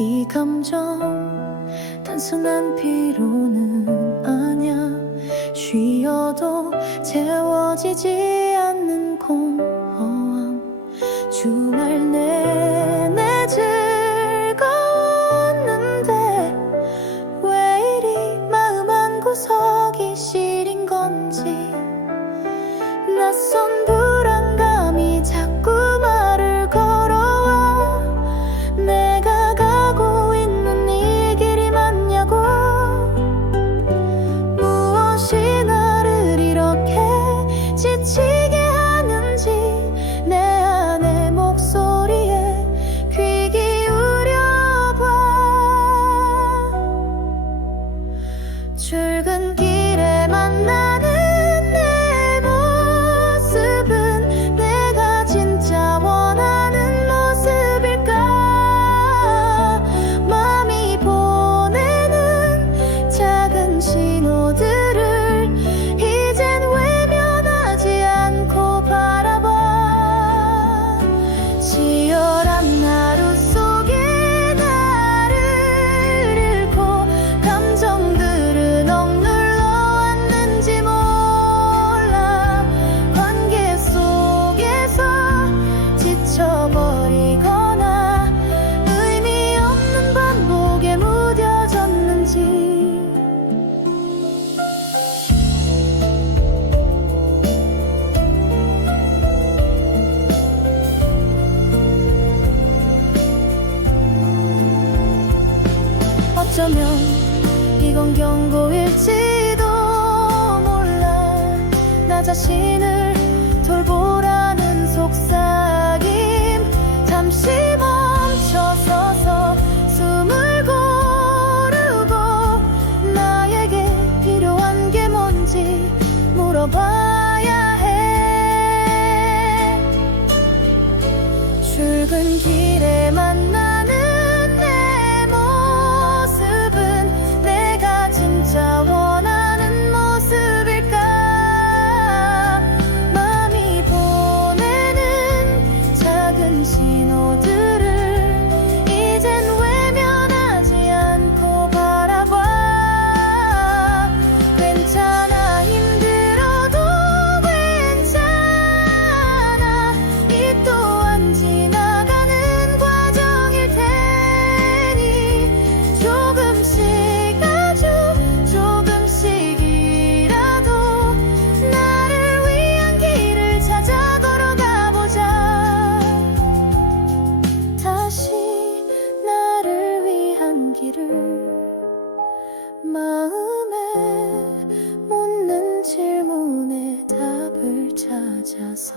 이 감정 단순한 피로는 아냐 쉬어도 채워지지 않는 공허함. 주말 내 어쩌면 이건 경고일지도 몰라. 나 자신을 돌보라는 속삭임 잠시 멈춰서서 숨을 고르고 나에게 필요한 게 뭔지 물어봐야 해. 출근 길에만 마음에 묻는 질문에 답을 찾아서